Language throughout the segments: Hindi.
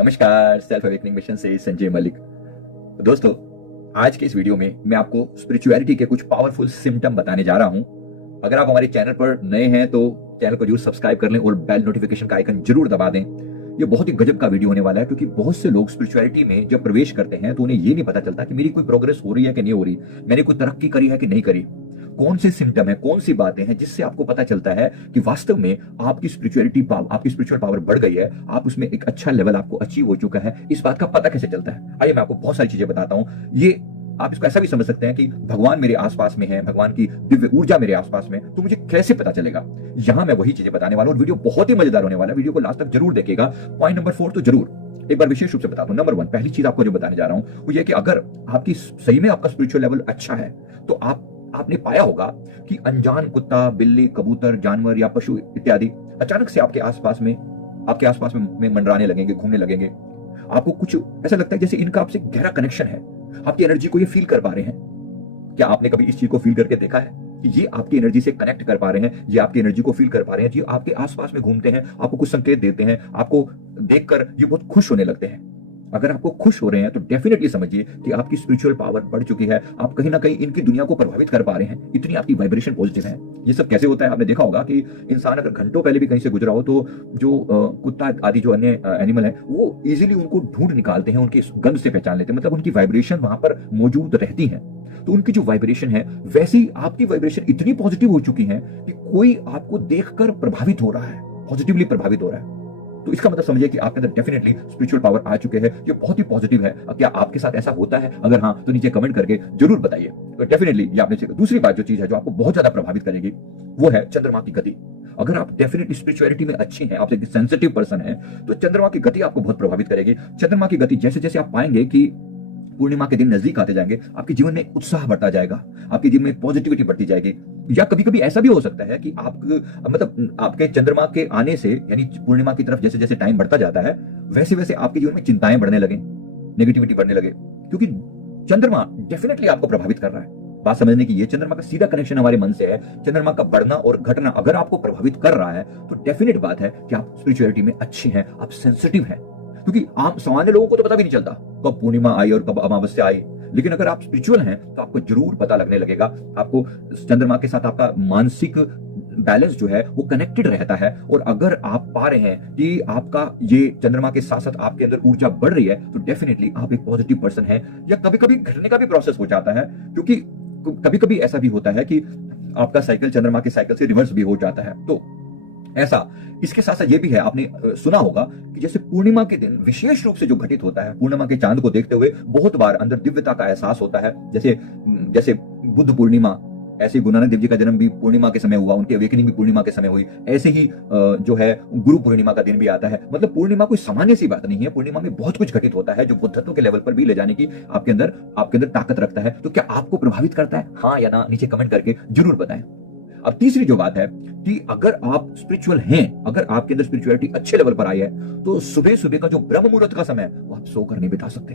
नमस्कार, सेल्फ अवेकनिंग मिशन से संजय मलिक। दोस्तों, आज के इस वीडियो में मैं आपको स्पिरिचुअलिटी के कुछ पावरफुल सिम्टम बताने जा रहा हूं। अगर आप हमारे चैनल पर नए हैं तो चैनल को जरूर सब्सक्राइब कर लें और बेल नोटिफिकेशन का आइकन जरूर दबा दें। ये बहुत ही गजब का वीडियो होने वाला है, क्योंकि बहुत से लोग स्पिरिचुअलिटी में जब प्रवेश करते हैं तो उन्हें ये नहीं पता चलता कि मेरी कोई प्रोग्रेस हो रही है कि नहीं हो रही, मैंने कोई तरक्की करी है कि नहीं करी। कौन से सिम्टम है, कौन सी बातें हैं जिससे आपको पता चलता है कि वास्तव में आपकी स्पिरिचुअलिटी पावर, आपकी स्पिरिचुअल पावर बढ़ गई है, आप उसमें एक अच्छा लेवल आपको अचीव हो चुका है। इस बात का पता कैसे चलता है? आइए मैं आपको बहुत सारी चीजें बताता हूं। ये आप इसको ऐसा भी समझ सकते हैं कि भगवान मेरे आसपास में है, भगवान की दिव्य ऊर्जा मेरे आसपास में, तो मुझे कैसे पता चलेगा? यहां मैं वही चीजें बताने वाला हूं और वीडियो बहुत ही मजेदार होने वाला है। वीडियो को लास्ट तक जरूर देखिएगा। पॉइंट नंबर 4 तो जरूर एक बार विशेष रूप से बता दूं। नंबर 1, पहली चीज आपको जो बताने जा रहा हूं वो ये कि अगर आपकी सही में आपका स्पिरिचुअल लेवल अच्छा है तो आपने पाया होगा कि अनजान कुत्ता, बिल्ली, कबूतर, जानवर या पशु इत्यादि अचानक से आपके आसपास में मंडराने लगेंगे, घूमने लगेंगे। आपको कुछ ऐसा लगता है जैसे इनका आपसे गहरा कनेक्शन है, आपकी एनर्जी को ये फील कर पा रहे हैं। क्या आपने कभी इस चीज को फील करके देखा है कि ये आपकी एनर्जी से कनेक्ट कर पा रहे हैं, ये आपकी एनर्जी को फील कर पा रहे हैं, ये आपके आसपास में घूमते हैं, आपको कुछ संकेत देते हैं, आपको देखकर ये बहुत खुश होने लगते हैं? अगर आपको खुश हो रहे हैं तो डेफिनेटली समझिए कि आपकी स्पिरिचुअल पावर बढ़ चुकी है। आप कहीं ना कहीं इनकी दुनिया को प्रभावित कर पा रहे हैं, इतनी आपकी वाइब्रेशन पॉजिटिव है। ये सब कैसे होता है? आपने देखा होगा कि इंसान अगर घंटों पहले भी कहीं से गुजरा हो तो जो कुत्ता आदि जो अन्य एनिमल है वो इजीली उनको ढूंढ निकालते हैं, उनकी गंध से पहचान लेते हैं, मतलब उनकी वाइब्रेशन वहां पर मौजूद रहती है। तो उनकी जो वाइब्रेशन है वैसी आपकी वाइब्रेशन इतनी पॉजिटिव हो चुकी है कि कोई आपको देखकर प्रभावित हो रहा है, पॉजिटिवली प्रभावित हो रहा है। तो इसका मतलब समझिए कि आपके अंदर डेफिनेटली स्पिरिचुअल पावर आ चुके हैं, ये बहुत ही पॉजिटिव है। क्या आपके साथ ऐसा होता है? अगर हाँ तो नीचे कमेंट करके जरूर बताइए। तो डेफिनेटली ये आपने सीखा। दूसरी बात जो चीज है जो आपको बहुत ज्यादा प्रभावित करेगी वो है चंद्रमा की गति। अगर आप डेफिनेटली स्पिरिचुअलिटी में अच्छे हैं, आप एक सेंसिटिव पर्सन है, तो चंद्रमा की गति आपको बहुत प्रभावित करेगी। चंद्रमा की गति जैसे जैसे आप पाएंगे कि पूर्णिमा के दिन नजदीक आते जाएंगे, आपके जीवन में उत्साह बढ़ता जाएगा, आपके जीवन में पॉजिटिविटी बढ़ती जाएगी। या कभी कभी ऐसा भी हो सकता है कि आपके चंद्रमा के आने से, यानी पूर्णिमा की तरफ जैसे जैसे टाइम बढ़ता जाता है वैसे वैसे आपके जीवन में चिंताएं बढ़ने लगे, नेगेटिविटी बढ़ने लगे, क्योंकि चंद्रमा डेफिनेटली आपको प्रभावित कर रहा है। बात समझने की, ये चंद्रमा का सीधा कनेक्शन हमारे मन से है। चंद्रमा का बढ़ना और घटना अगर आपको प्रभावित कर रहा है तो डेफिनेट बात है कि आप स्पिरिचुअलिटी में अच्छे हैं, आप सेंसिटिव हैं। क्योंकि आप सामान्य लोगों को तो पता भी नहीं चलता कब पूर्णिमा आई और कब अमावस्या आई, लेकिन अगर आप स्पिरिचुअल हैं तो आपको जरूर पता लगने लगेगा। आपको चंद्रमा के साथ आपका मानसिक बैलेंस जो है वो कनेक्टेड रहता है। और अगर आप पा रहे हैं कि आपका ये चंद्रमा के साथ साथ आपके अंदर ऊर्जा बढ़ रही है तो डेफिनेटली आप एक पॉजिटिव पर्सन है। या कभी कभी घटने का भी प्रोसेस हो जाता है, क्योंकि कभी कभी ऐसा भी होता है कि आपका साइकिल चंद्रमा के साइकिल से रिवर्स भी हो जाता है। तो ऐसा इसके साथ साथ ये भी है, आपने सुना होगा कि जैसे पूर्णिमा के दिन विशेष रूप से जो घटित होता है, पूर्णिमा के चांद को देखते हुए बहुत बार अंदर दिव्यता का एहसास होता है। जैसे बुद्ध पूर्णिमा, ऐसे गुरु नानक देव जी का जन्म भी पूर्णिमा के समय हुआ, उनकी अवेकनिंग भी पूर्णिमा के समय हुई। ऐसे ही जो है गुरु पूर्णिमा का दिन भी आता है। मतलब पूर्णिमा कोई सामान्य सी बात नहीं है, पूर्णिमा में बहुत कुछ घटित होता है जो बुद्धत्व के लेवल पर भी ले जाने की आपके अंदर ताकत रखता है। तो क्या आपको प्रभावित करता है? हाँ या ना नीचे कमेंट करके जरूर बताएं। अब तीसरी जो बात है कि अगर आप स्पिरिचुअल हैं, अगर आपके अंदर स्पिरिचुअलिटी अच्छे लेवल पर आई है तो सुबह सुबह का जो ब्रह्म मुहूर्त का समय है वो आप सोकर नहीं बिता सकते।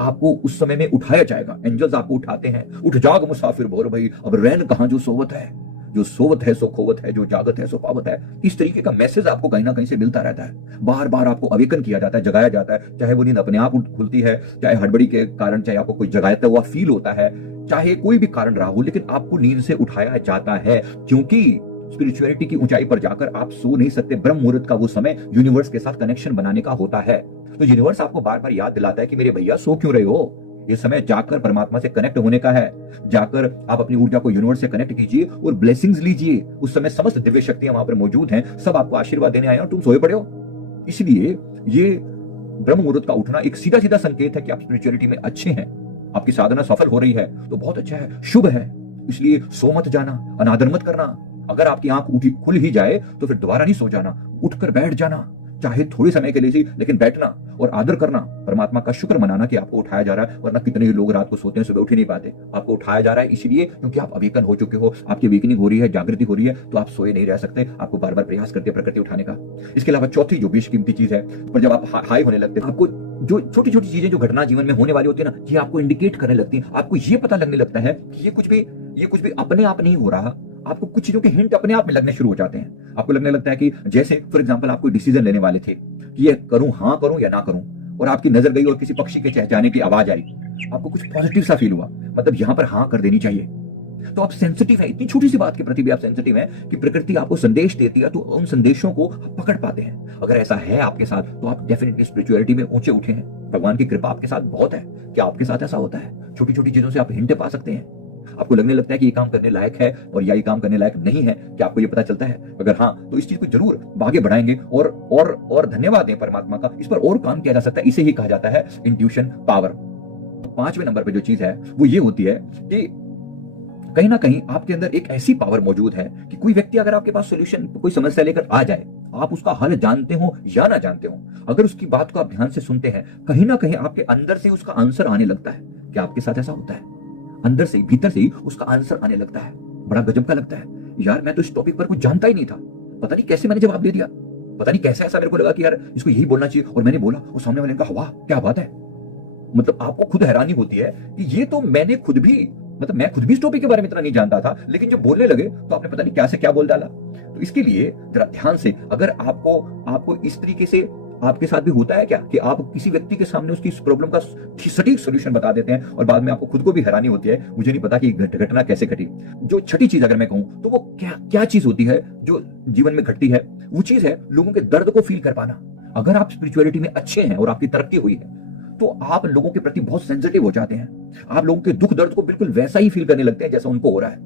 आपको उस समय में उठाया जाएगा, एंजल्स आपको उठाते हैं। उठ जाग मुसाफिर भोर भई, अब रैन कहां जो सोवत है, जो सोवत है सो खोवत है, जो जागत है सो पावत है। इस तरीके का मैसेज आपको कहीं ना कहीं से मिलता रहता है। बार बार आपको अवेकन किया जाता है, जगाया जाता है। चाहे वो नींद अपने आप खुलती है, चाहे हड़बड़ी के कारण, चाहे आपको कोई जगाता हुआ फील होता है, चाहे कोई भी कारण रहा हो, लेकिन आपको नींद से उठाया जाता है। क्योंकि स्पिरिचुअलिटी की ऊंचाई पर जाकर आप सो नहीं सकते। ब्रह्म मुहूर्त का वो समय यूनिवर्स के साथ कनेक्शन बनाने का होता है। तो यूनिवर्स आपको बार बार याद दिलाता है कि मेरे भैया सो क्यों रहे हो, ये समय जाकर परमात्मा से कनेक्ट होने का है। जाकर आप अपनी ऊर्जा को यूनिवर्स से कनेक्ट कीजिए और ब्लेसिंग्स लीजिए। उस समय समस्त दिव्य शक्तियां वहां पर मौजूद हैं, सब आपको आशीर्वाद देने आए और तुम सोए पड़े हो। इसलिए ये ब्रह्म मुहूर्त का उठना एक सीधा सीधा संकेत है कि आप स्पिरिचुअलिटी में अच्छे हैं, आपकी साधना सफल हो रही है तो बहुत अच्छा है, शुभ है। इसलिए सो मत जाना, अनादर मत करना। अगर आपकी आंख खुल ही जाए तो फिर दोबारा नहीं सो जाना, उठकर बैठ जाना, चाहे थोड़े समय के लिए ही, लेकिन बैठना और आदर करना, परमात्मा का शुक्र मनाना कि आपको उठाया जा रहा है। वरना कितने ही लोग रात को सोते हैं, सुबह उठ ही नहीं पाते। आपको उठाया जा रहा है इसलिए क्योंकि आप अवेकन हो चुके हो, आपकी अवेकनिंग हो रही है, जागृति हो रही है, तो आप सोए नहीं रह सकते। आपको बार बार प्रयास करके प्रकृति उठाने का। इसके अलावा चौथी जो बेशकीमती चीज है, पर जब आप हाई होने लगते हैं, आपको जो छोटी छोटी चीजें जो घटना जीवन में होने वाली होती है ना, ये आपको इंडिकेट करने लगती है। आपको ये पता लगने लगता है कि ये कुछ भी अपने आप नहीं हो रहा, आपको कुछ चीजों के हिंट अपने आप में लगने शुरू हो जाते हैं। आपको लगने लगता है कि जैसे फॉर एग्जाम्पल आप कोई डिसीजन लेने वाले थे कि ये करूं, हाँ करूं या ना करूं, और आपकी नजर गई और किसी पक्षी के चहचहाने की आवाज आई, आपको कुछ पॉजिटिव सा फील हुआ, मतलब यहां पर हाँ कर देनी चाहिए। तो आप सेंसिटिव है, इतनी छोटी सी बात के प्रति भी आप सेंसिटिव है कि प्रकृति आपको संदेश देती है, तो उन संदेशों को आप पकड़ पाते हैं। अगर ऐसा है आपके साथ तो आप डेफिनेटली स्पिरिचुअलिटी में ऊंचे उठे हैं। भगवान की कृपा आपके साथ बहुत है। क्या आपके साथ ऐसा होता है? छोटी छोटी चीजों से आप हिंट पा सकते हैं। आपको लगने लगता है कि ये काम करने लायक है और या ये काम करने लायक नहीं है, क्या आपको ये पता चलता है? अगर हाँ, तो इस चीज को जरूर आगे बढ़ाएंगे और धन्यवाद दें परमात्मा का। इस पर और काम किया जा सकता है। इसे ही कहा जाता है इंट्यूशन पावर। 5वें नंबर पे जो चीज है वो ये होती है कि कहीं ना कहीं आपके अंदर एक ऐसी पावर मौजूद है कि कोई व्यक्ति अगर आपके पास सोल्यूशन, कोई समस्या लेकर आ जाए, आप उसका हल जानते हो या ना जानते हो, अगर उसकी बात को आप ध्यान से सुनते हैं, कहीं ना कहीं आपके अंदर से उसका आंसर आने लगता है। क्या आपके साथ ऐसा होता है? अंदर से, भीतर से ही उसका आंसर आने लगता है। बड़ा गजब का लगता है। यार मैं तो इस टॉपिक पर कुछ जानता ही नहीं था, पता नहीं कैसे मैंने जवाब दे दिया, पता नहीं कैसे ऐसा मेरे को लगा कि यार इसको यही बोलना चाहिए, और मैंने बोला और सामने वाले ने कहा वाह क्या बात है। मतलब आपको खुद हैरानी होती है कि ये तो मैं खुद भी इस टॉपिक के बारे में इतना नहीं जानता था, लेकिन जब बोलने लगे तो आपने पता नहीं क्या से क्या बोल डाला। तो इसके लिए जरा ध्यान से, अगर आपको इस तरीके से आपके साथ भी होता है क्या कि आप किसी व्यक्ति के सामने उसकी प्रॉब्लम का सटीक सॉल्यूशन बता देते हैं और बाद में आपको खुद को भी हैरानी होती है, मुझे नहीं पता कि घटना कैसे घटी। जो छठी चीज अगर मैं कहूं तो वो क्या चीज होती है जो जीवन में घटती है, वो चीज है लोगों के दर्द को फील कर पाना। अगर आप स्पिरिचुअलिटी में अच्छे हैं और आपकी तरक्की हुई है तो आप लोगों के प्रति बहुत सेंसिटिव हो जाते हैं। आप लोगों के दुख दर्द को बिल्कुल वैसा ही फील करने लगते हैं जैसा उनको हो रहा है।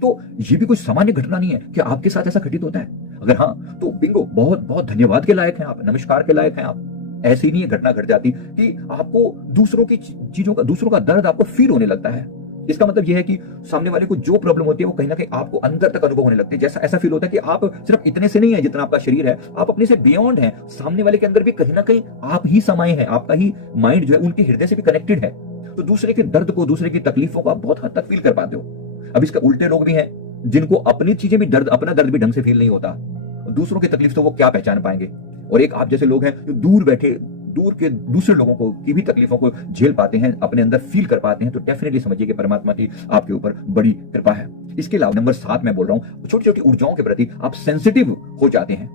तो ये भी कोई सामान्य घटना नहीं है। क्या आपके साथ ऐसा घटित होता है? अगर हाँ तो बिंगो, बहुत बहुत धन्यवाद के लायक हैं आप, नमस्कार के लायक हैं आप। ऐसी नहीं है घटना घट जाती कि आपको दूसरों की चीजों का, दूसरों का दर्द आपको फील होने लगता है। इसका मतलब यह है कि सामने वाले को जो प्रॉब्लम होती है वो कहीं ना कहीं आपको अंदर तक अनुभव होने लगती है। जैसा ऐसा फील होता है कि आप सिर्फ इतने से नहीं है जितना आपका शरीर है, आप अपने से बियॉन्ड हैं। सामने वाले के अंदर भी कहीं ना कहीं आप ही समाये हैं, आपका ही माइंड जो है उनके हृदय से भी कनेक्टेड है। तो दूसरे के दर्द को, दूसरे की तकलीफों को आप बहुत हद तक फील कर पाते हो। अब इसके उल्टे लोग भी हैं जिनको अपनी चीजें भी अपना दर्द भी ढंग से फील नहीं होता, दूसरों की तकलीफ तो वो क्या पहचान पाएंगे। और एक आप जैसे लोग हैं जो दूर के दूसरे लोगों को की भी तकलीफों को झेल पाते हैं, अपने अंदर फील कर पाते हैं, तो डेफिनेटली समझिए कि परमात्मा की आपके ऊपर बड़ी कृपा है। इसके अलावा नंबर 7 मैं बोल रहा हूं, छोटी छोटी ऊर्जाओं के प्रति आप सेंसिटिव हो जाते हैं।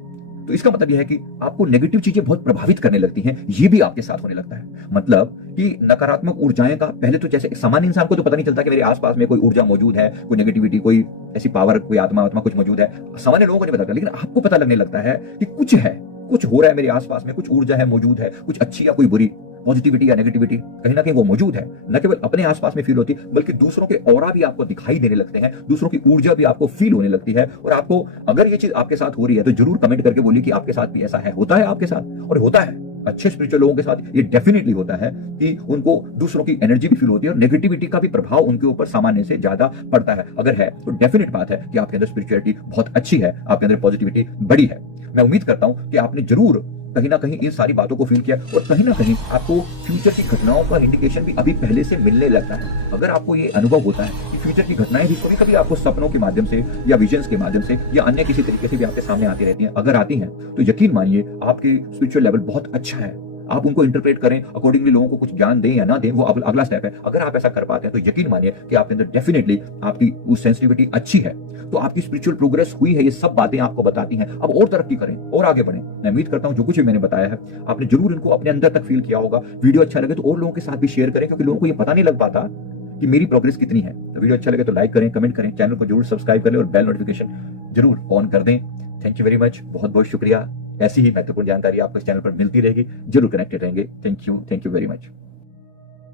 तो इसका मतलब यह है कि आपको नेगेटिव चीजें बहुत प्रभावित करने लगती हैं, ये भी आपके साथ होने लगता है। मतलब कि नकारात्मक ऊर्जाएं का पहले तो जैसे सामान्य इंसान को तो पता नहीं चलता कि मेरे आसपास में कोई ऊर्जा मौजूद है, कोई नेगेटिविटी, कोई ऐसी पावर, कोई आत्मा कुछ मौजूद है, सामान्य लोगों को नहीं पता, लेकिन आपको पता लगने लगता है कि कुछ है, कुछ हो रहा है मेरे आसपास में, कुछ ऊर्जा है, मौजूद है, कुछ अच्छी या कोई बुरी, पॉजिटिविटी या नेगेटिविटी, कहीं ना कहीं वो मौजूद है। न केवल अपने आसपास में फील होती है बल्कि दूसरों के ऑरा भी आपको दिखाई देने लगते हैं, दूसरों की ऊर्जा भी आपको फील होने लगती है। और आपको अगर ये चीज आपके साथ हो रही है तो जरूर कमेंट करके बोलिए कि आपके साथ भी ऐसा है, होता है आपके साथ। और होता है, अच्छे स्पिरिचुअल लोगों के साथ ये डेफिनेटली होता है कि उनको दूसरों की एनर्जी भी फील होती है और नेगेटिविटी का भी प्रभाव उनके ऊपर सामान्य से ज्यादा पड़ता है। अगर है तो डेफिनेट बात है कि आपके अंदर स्पिरिचुअलिटी बहुत अच्छी है, आपके अंदर पॉजिटिविटी बड़ी है। मैं उम्मीद करता हूं कि आपने जरूर कहीं ना कहीं इन सारी बातों को फील किया और कहीं ना कहीं आपको फ्यूचर की घटनाओं का इंडिकेशन भी अभी पहले से मिलने लगता है। अगर आपको ये अनुभव होता है कि फ्यूचर की घटनाएं भी कभी कभी आपको सपनों के माध्यम से या विजन्स के माध्यम से या अन्य किसी तरीके से भी आपके सामने आती रहती हैं, अगर आती हैं तो यकीन मानिए आपकी स्पिरिचुअल लेवल बहुत अच्छा है। आप उनको इंटरप्रेट करें, अकॉर्डिंगली लोगों को कुछ ज्ञान दें या ना दें, वो अगला स्टेप है। अगर आप ऐसा कर पाते हैं तो यकीन मानिए कि आपके अंदर डेफिनेटली आपकी वो सेंसिटिविटी अच्छी है, तो आपकी स्पिरिचुअल प्रोग्रेस हुई है। ये सब बातें आपको बताती हैं अब और तरक्की करें और आगे बढ़ें। मैं उम्मीद करता हूं जो कुछ भी मैंने बताया है आपने जरूर इनको अपने अंदर तक फील किया होगा। वीडियो अच्छा लगे तो और लोगों के साथ भी शेयर करें, क्योंकि लोगों को ये पता नहीं लग पाता कि मेरी प्रोग्रेस कितनी है। तो वीडियो अच्छा लगे तो लाइक करें, कमेंट करें, चैनल को जरूर सब्सक्राइब करें और बेल नोटिफिकेशन जरूर ऑन कर दें। थैंक यू वेरी मच, बहुत बहुत शुक्रिया। ऐसी ही महत्वपूर्ण जानकारी आपको इस चैनल पर मिलती रहेगी, जरूर कनेक्टेड रहेंगे। Thank you very much.